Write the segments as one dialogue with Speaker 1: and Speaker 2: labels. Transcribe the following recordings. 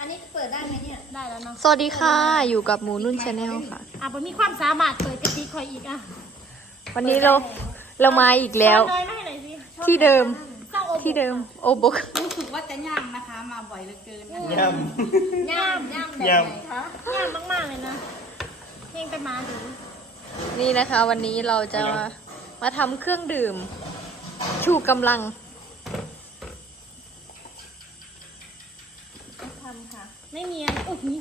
Speaker 1: นนี้เปิดได้ไหมเนี่ยได้แล้วเนาะ
Speaker 2: สวัสดีค่ะอยู่กับหมูนุ่นชาแนลค่ะ
Speaker 1: ผมมีความสามารถเปิดกระติกคอยอีก
Speaker 2: วันนี้เรามาอีกแล้วที่เดิมโอบก
Speaker 3: รู้สึกว่าจะย่างนะคะมาบ่อยเหลือเกิน
Speaker 1: ย่างแบบไหนคะย่างมากๆเลยนะเพ่งไปมาดู
Speaker 2: นี่นะคะวันนี้เราจะมาทำเครื่องดื่มชูกำลัง
Speaker 1: ทำค่ะไม่มีอะไรโอ้ย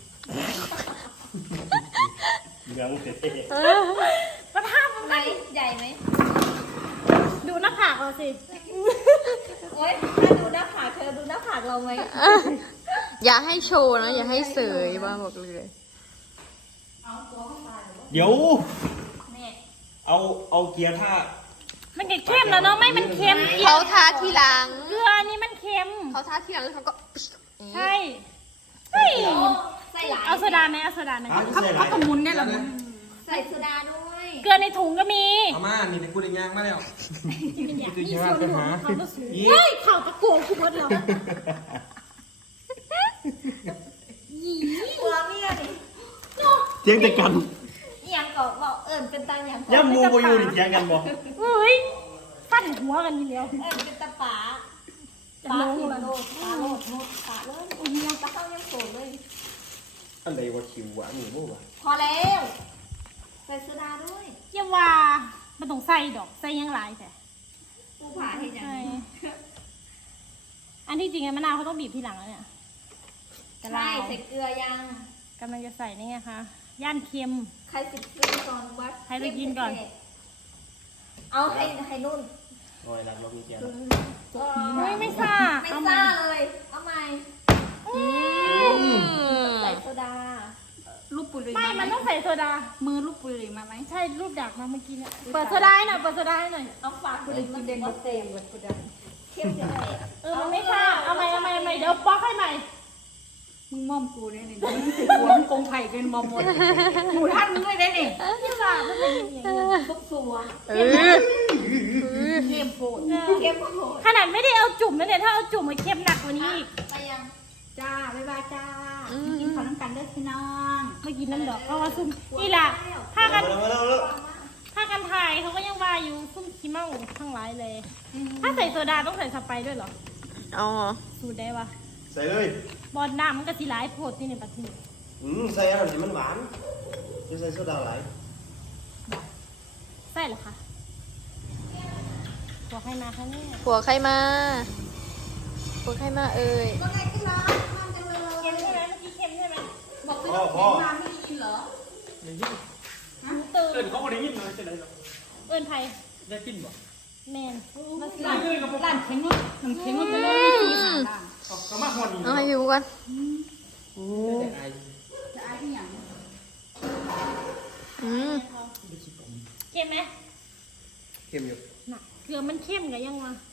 Speaker 4: ยังเตะ
Speaker 1: มาทำไหนใหญ่ไหมดูหน้าผากเราสิโอ๊ยถ้าดูหน้าผากเธอดูหน้าผากเราไหม
Speaker 2: อย่าให้โชว์นะอย่าให้เสยบ้าบอกเลย
Speaker 4: เดี๋ยวเอาเกียร์ท่า
Speaker 1: มันจะเข้มแล้วเนาะไม่มันเค็ม
Speaker 2: เขาทาทีหลัง
Speaker 1: เกลือนี่มันเค็ม
Speaker 2: เขาทาทีหลังแล้วเขาก็
Speaker 1: ใช่เอาโซดาไหมเอาโซดาไหม
Speaker 3: เขาขมุนเนี่ยหรอ
Speaker 1: ใส่โซดาด้วยเกลือในถุงก็มี
Speaker 5: เอามานี่เป็นกูได้ย่างมาแล้ว
Speaker 1: มีส่วนหนึ่งเขาก็สูงเฮ้ยข่าวตะโกนคุณมดเราหัวเมียนี่
Speaker 4: เจียงแต่กัน
Speaker 1: ยังก็บอกเป็นตังอย่าง
Speaker 4: ย่ำมูบอยู่ดิเจียงกันบอก
Speaker 1: เฮ้ยฟันหัวกันนี่แล้วเป็นตะป๋าป๋าขิวโลดป๋าโลดป๋าเลยอุ้ยยังตะเข้ายังโสดเลย
Speaker 4: อันใดว่าคิววะหนูมูวะ
Speaker 1: พอแล้วใส่โซดาด้วยเยี่ยมว่ามันต้องใส่ดอกใส่ยังไรแต่ผู้ผ่าเห็นยังอันที่จริงมะนาวเขาต้องบีบทีหลังแล้วเนี่ยใช่ใส่เกลือยังกำลังจะใส่นี่ไงคะย่านเค็มใครสิบซื้อก่อนวัดใครไปกินก่อนเอาให้นุ่น
Speaker 4: โอ้ยรักรถมีเกียร์
Speaker 1: ไม่ซ่าเลยเอาใหม่ใส่โซดา
Speaker 3: ลูกปุย
Speaker 1: ไม่มันต้องใส่โซดา
Speaker 3: มือลูกปุยมาไหม
Speaker 1: ใช่รูปดักมาเมื่อกี้เนี่ยเปิดโซดาหน่อยเปิดโซดาหน่อยเอาฝากคุณมันเด่นเต็มหมดโซดาเข้มจะได้มันไม่ซ่าเอาใหม่เดี๋ยวป๊อกให้ใหม่
Speaker 3: มึงมอมกูเนี่ยมึงถือหัวมึงกงไผ่เป็นมอมหมดหมูท่านมึงเลยได้เนี่ย
Speaker 1: นี่ซ่ามันเป็นอย่างนี้ซุปซัวเข้มโผล่ขนาดไม่ได้เอาจุ่มนะเนี่ยถ้าเอาจุ่มมันเข้มหนักกว่านี้อีกไปยัง
Speaker 3: จ้าบ๊ายบายจ้ากินข้าวน้ำกันได้พี่น้อง
Speaker 1: ไม่กินน้ำดอกก็ว่าซุ่มนี่แหละถ้ากันถ่ายเขาก็ยังว่าอยู่ซุ่มขี้เมาทั้งหลายเลยถ้าใส่โซดาต้องใส่สไปร์ด้วยเหรอ
Speaker 2: อ๋อ
Speaker 1: สูตรได้ปะ
Speaker 4: ใส่เลย
Speaker 1: บอลน้ำมันก็สีหลายโพดที่ในปัจจุบัน
Speaker 4: ใส่อะไรมันหวานจะใส่โซดาไหล
Speaker 1: ใส่เหรอคะผัวใครมาคะเนี่ย
Speaker 2: ผัวใครมาเอ่ย
Speaker 1: ว่าไงที่รักมันจะเลยเค็มใช่ไหมเมื่อกี้เค็มใช่ไหมบอกไปแล้วเค็มมาไม่กินเหรอ
Speaker 5: ได้ยินตื่นเขาไม่ได้ยินเลยจะได้หรอ
Speaker 1: ไทย
Speaker 5: ได้กินบ่
Speaker 1: แมน
Speaker 3: ร้านเค็งว่าน้ำเค็งว่าเป็นร้านที่สามร้าน
Speaker 5: ก็มาหัวนี้
Speaker 2: เอาให้อยู่ก่อน
Speaker 3: จะอายที่อย่าง
Speaker 1: เค็มไหม
Speaker 4: เค็มอยู่
Speaker 1: น่ะเกลือมันเข้มกับยังวะ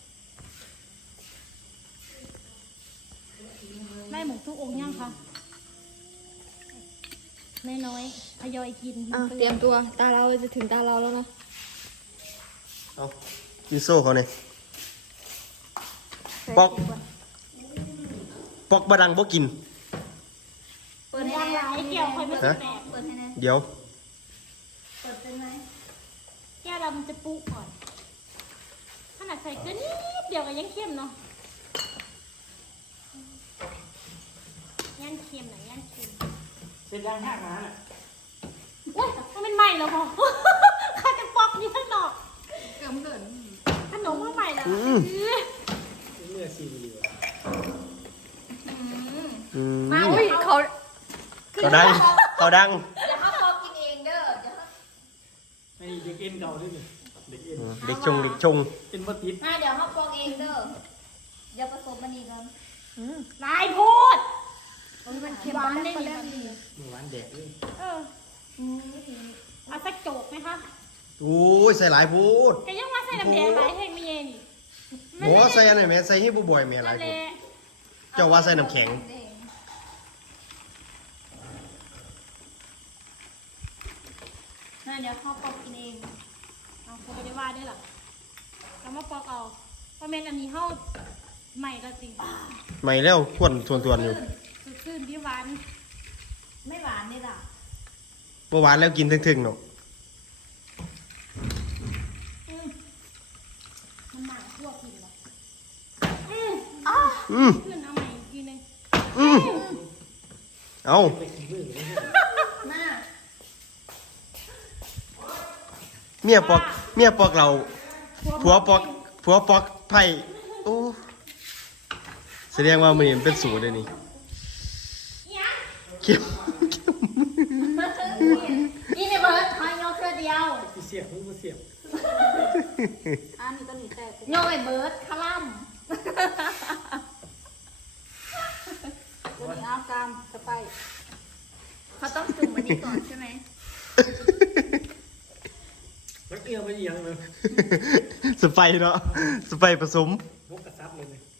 Speaker 1: ได้หมดทุกองค์ยังคะน้อยทยอยกิน
Speaker 2: เตรียมตัวตาเราจะถึงตาเราแล้วเนาะ
Speaker 4: เอายูโซ่เขาเนี่ยปอกบะดังบ่กิน
Speaker 1: เปิดยังไงเกี่ยวคอยไม่ใช่แบบเปิดให้แน่
Speaker 4: เดี๋ยว
Speaker 1: เปิดเป็นไหมแก้วเรามันจะปุก่อนขนาดใส่เกลือนิดเดียวก็ยังเข้มเนาะย่านเค็มหน่อยย่านเค็ม
Speaker 5: เป็นย่างห้างมาเนี่ย
Speaker 1: โอ้ยมันเป็นใหม่แล้วพอข้าจะปอกอยู่ข้างนอก
Speaker 3: เกิน
Speaker 1: ขนมว่าใหม่แล้ว
Speaker 5: เนื้อซีรีส์
Speaker 1: มาอุ้ย
Speaker 4: เขาดังเ
Speaker 1: ดี๋ยวเขาปอกกินเองเด้อ
Speaker 5: ไอ้เด็กเอ็นเก่าด้วยนี่
Speaker 4: เด็กชง
Speaker 5: เป็นวัตถุ
Speaker 1: เดี๋ยวเขาปอกเองเด้อเดี๋ยวผสมมันอีกกันลายพูดมันเค็มหวานได้ดี
Speaker 5: หวานแดกด้วย
Speaker 1: เอาสักโจกไหมคะ
Speaker 4: โอ้ยใส่หลายพูด
Speaker 1: ก็ยังว่าใส่น้ำแดงหลายแห้งไม่เย็น
Speaker 4: บอกว่าใส่อะไรแม่ใส่ให้บ่อยแม่หลายพูดเจ้าว่าใส่น้ำแข็ง
Speaker 1: เดี๋ยวเขาปอกกินเองเอาเขาไม่ได้ว่าได้หรอเรามาปอกเอาเพราะเมนอันนี้เขาใหม่ก็จริง
Speaker 4: ใหม่แล้วทวนอยู่
Speaker 1: ซึนที่หวาน ไม่หวานนี่ล่ะ
Speaker 4: บ่หวานแล้วกินถึงๆเนาะ
Speaker 1: มันหนักพวกกินเหรอ
Speaker 4: อืม
Speaker 1: ขึ้นเอาใหม่อีกทีนึง
Speaker 4: อืมเอา
Speaker 1: มา
Speaker 4: เมียปอกเราผัวปอกไผ่โอ้แสดงว่ามื้อนี้มันเป็นสูตรเด้อนี่เข้ม
Speaker 1: อีเนี่ยเบิร์ดคอยโยกเพื่อเดียว
Speaker 5: เสียบมึงเสียบ
Speaker 3: อันนี้ก็หนีแต่
Speaker 1: โยกไอ้เบิร์ดคลั่ม
Speaker 3: ตัวนี้เอากามจะไป
Speaker 1: เขาต้องจุ่มอันนี้ก่อนใช่ไหม
Speaker 5: รักเอียวไปอีหยังเลย
Speaker 4: สไปเนาะสไปผสม
Speaker 5: มุกกระซับเลยเนี่ย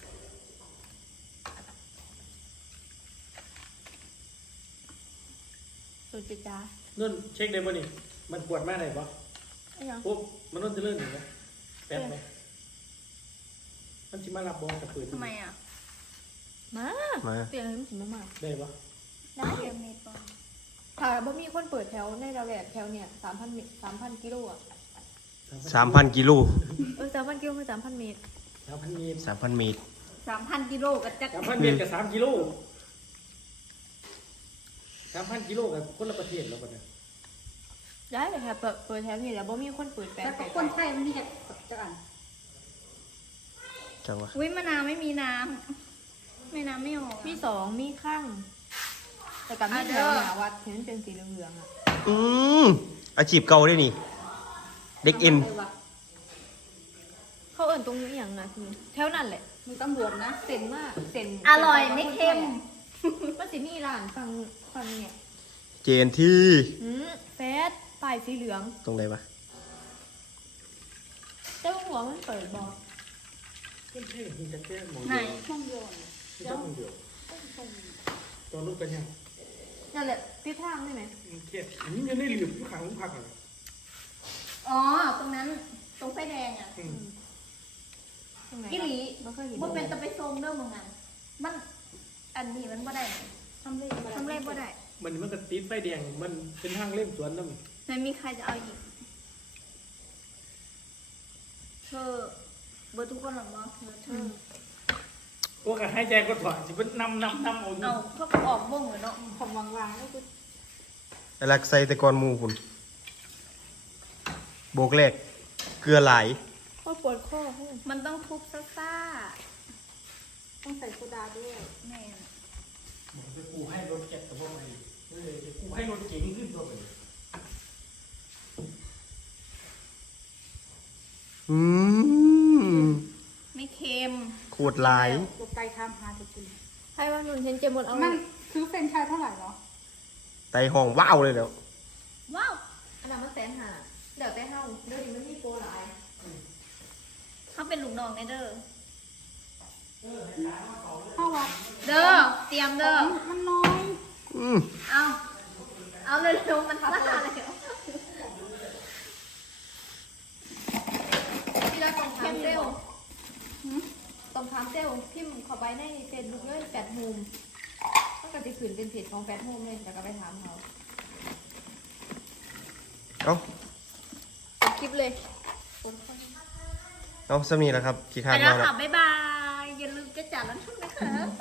Speaker 2: สุดจิจ้า
Speaker 5: นุ่นเช็คได้บ่นี่มันกวดมากเลยปะ
Speaker 2: ไอ้ยัง
Speaker 5: ปุ๊บมันนุ่นจะเลื่อนอยู่นะแป๊บไหมมันจิมารับบอลกับปืน
Speaker 1: ทำไมอ่ะ
Speaker 2: มา
Speaker 4: มา
Speaker 2: เปลี่ยนให้มันสิมามา
Speaker 5: ได้ปะ
Speaker 1: ได้เดี๋ยวเมย์ก่อน
Speaker 2: ถ้าบ่มีคนเปิดแถวในระแวกแถวเนี่ย3,000กิโลอ่ะ
Speaker 4: 3,000 กิโล
Speaker 2: 3,000กิโลคือ3,000 เมตร
Speaker 5: 3,000 เมตร
Speaker 4: 3,000 เมตร
Speaker 1: 3,000 กิโลกับจักร
Speaker 5: 3,000 เมตรกับ3 กิโล 3,000 กิโลกับคนละประเทศแล้วปะเนี่ย
Speaker 2: ได้เลยค่ะเปิดแถวนี่แล้วบ่มีคนเปิดแปล
Speaker 3: แต่
Speaker 2: ง
Speaker 3: ก็คนไทยมันมีเห็ดจะอ่าน
Speaker 4: จังวะ
Speaker 1: อุ้ยมะนาวไม่มีน้ำไม่น้ำไม่ออก
Speaker 2: มี2มีข้างแต่กับมีแถวหน้าวัดเห็นเป็นสีเหลืองๆอ่ะ
Speaker 4: อืมอาชีพเก่าได้นี่ เด็กเอ็น
Speaker 3: ไปวะ
Speaker 2: เขาเอิ้นตรงนี้อหย่างนะคือแถวนั้นแหละ
Speaker 3: มีตำรวจนะ
Speaker 2: เซ็นมากเซ็น
Speaker 1: อร่อยไม่เค็ม
Speaker 2: มันสิมีร้านฟังเนี่ย
Speaker 4: เจนที่
Speaker 2: เฟสป้ายสีเหลือง
Speaker 4: ตรงไหนวะ
Speaker 2: เจ้าหัวมันเปิดบอก
Speaker 5: คนไทยมีแต่แค่หมอง
Speaker 1: ไหน
Speaker 5: เดียว
Speaker 3: ช่องโยน
Speaker 5: มีแต่หมองเดียวตัวลูกกันยัง
Speaker 2: นั่นแหละทิศทางได้ไหม
Speaker 5: เครียดอันนี้ยังได้หลืบผู้ขังผู้พักเลย
Speaker 1: อ๋อ ตรงนั้น ตรงไฟแดงอ่ะ
Speaker 2: ตรงไหน
Speaker 1: อีหลี
Speaker 2: ไม่เคยเห็น
Speaker 1: บ่เป็นตะไปโซมเด้อมึงอ่ะมัน อันนี้มันบ่ได้
Speaker 3: ทำเลข
Speaker 1: ทำเล่บ่ได้
Speaker 5: มันก็ติดไฟแดงมันเป็นทางเล่มสวนน้ำ
Speaker 1: ไม่มีใครจะเอาอีกเธอเบอร์ทุกคนหรอมั้งเธอ
Speaker 5: พวกก็ให้ใจก็ถอดสิเป็นนำเอาอยู่
Speaker 1: เอาเขาก็ออกบ้งเหรอเนาะ
Speaker 3: ผมวางๆแล้วกู
Speaker 4: ไอ้ลักใส่แต่ก่อนหมูคุณโบกแรกเกลือหลาย
Speaker 2: พ่อปวดข้อให้
Speaker 1: มันต้องทุบซ่า
Speaker 3: ต้องใส่โซดาด้วย
Speaker 1: ๆแม่น
Speaker 5: กูให้รถเก็บกับพวกมันกูให้รถเก๋งขึ้นตัวไป
Speaker 4: อืม
Speaker 1: ไม่เค็ม
Speaker 4: โคตรหลาย
Speaker 3: ตัวไก่ทำหาจะกิน
Speaker 2: ให้ว่าหนุนเห็นเจมส์เอา
Speaker 3: มันซื้อเฟรนช์ชายเท่าไหร่เหรอ
Speaker 4: ไตห้องว้าวเลยแล้ว
Speaker 1: ว้าว
Speaker 2: อันนั้นมัน150,000เดี๋ยวแต่เฮาเดี๋ยวนี้มันมีโปรหลาย
Speaker 1: เขาเป็นลูกน้องในเด้อ
Speaker 3: เท่าไหร่
Speaker 1: เด้อ เตรียมเด้อ
Speaker 3: มันน้อย
Speaker 4: อืม
Speaker 1: เอาเร็วๆมันซ่าเลย
Speaker 2: ที่เราต้องทำเซลต้องทำเซลพิมพ์เข้าไปในเฟซบุ๊กเลย8 โมงก็จะขึ้นเป็นเพจของ8 โมงเลยแต่ก็ไปถามเขา
Speaker 4: เอา
Speaker 2: คลิปเลย
Speaker 4: เอาสมีแล้วครับขี้
Speaker 1: ไป
Speaker 4: ข้าน
Speaker 1: แล้
Speaker 4: มาว แล้ว
Speaker 1: ค่ะ บ๊ายบาย อย่าลืมจะจัดแล้วทุกนะคะ